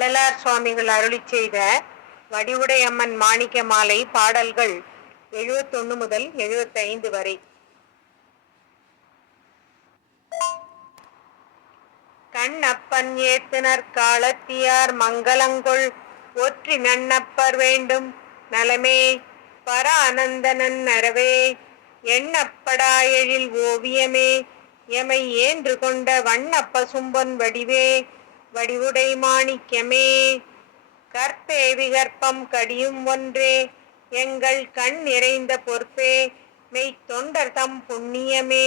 வள்ளலார் சுவாமிகள் அருளிச் செய்த வடிவுடையம்மன் மாணிக்க மாலை பாடல்கள் 71 முதல் 75 வரை. கண்ணப்பன் ஏத்துனர் காலத்தியார் மங்களங்கொள் ஒற்றி நன்னப்பர் வேண்டும் நலமே பரானந்தனன் அறவே எண்ணப்படா எழில் ஓவியமே எமை ஏன்று கொண்ட வண்ணப்ப சும்பொன் வடிவே வடிவுடை மாணிக்கமே கற்பே விகற்பம் கடியும் ஒன்றே எங்கள் கண் நிறைந்த பொற்பே மெய்த்தொண்டர் தம் புண்ணியமே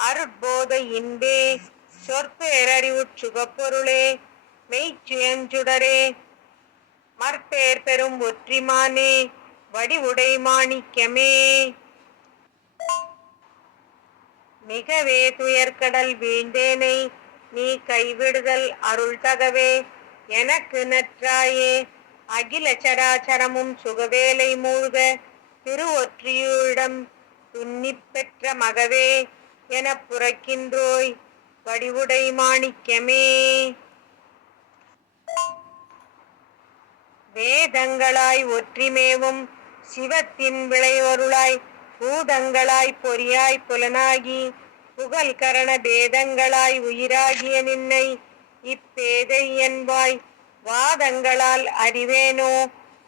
அருட்போத இன்பே சொற்பேரறிவுச் சுகப்பொருளே மெய்ச்சுயஞ்சுடரே மற்பேர் பெரும் ஒற்றிமானே வடிவுடை மாணிக்கமே மிகவே துயர்கடல் வீழ்ந்தேனை நீ கைவிடுதல் அருள் தகவே எனக்கு நற்றாயே அகில சராச்சரமும் சுகவேலை மூழ்க திருவொற்றியுடன் துன்னிப் பெற்ற மகவே எனப் புரக்கின்றோய் வடிவுடை மாணிக்கமே வேதங்களாய் ஒற்றிமேவும் சிவத்தின் விளைவருளாய் பூதங்களாய் பொறியாய் புலனாகி புகழ் கரண பேதங்களாய் உயிராகிய நின்னை இப்பேதை என்பாய் வாதங்களால் அறிவேனோ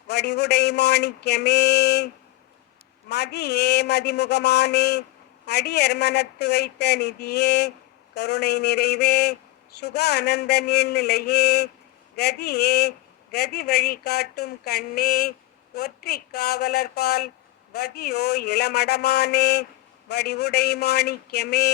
வடிவுடை மாணிக்கமே மதியே மதிமுகமானே அடியர் மனத்து வைத்த நிதியே கருணை நிறைவே சுகானந்த நீழ்நிலையே கதியே கதி வழி காட்டும் கண்ணே ஒற்றி காவலர்பால் வதியோ இளமடமானே வடிவுடை மாணிக்கமே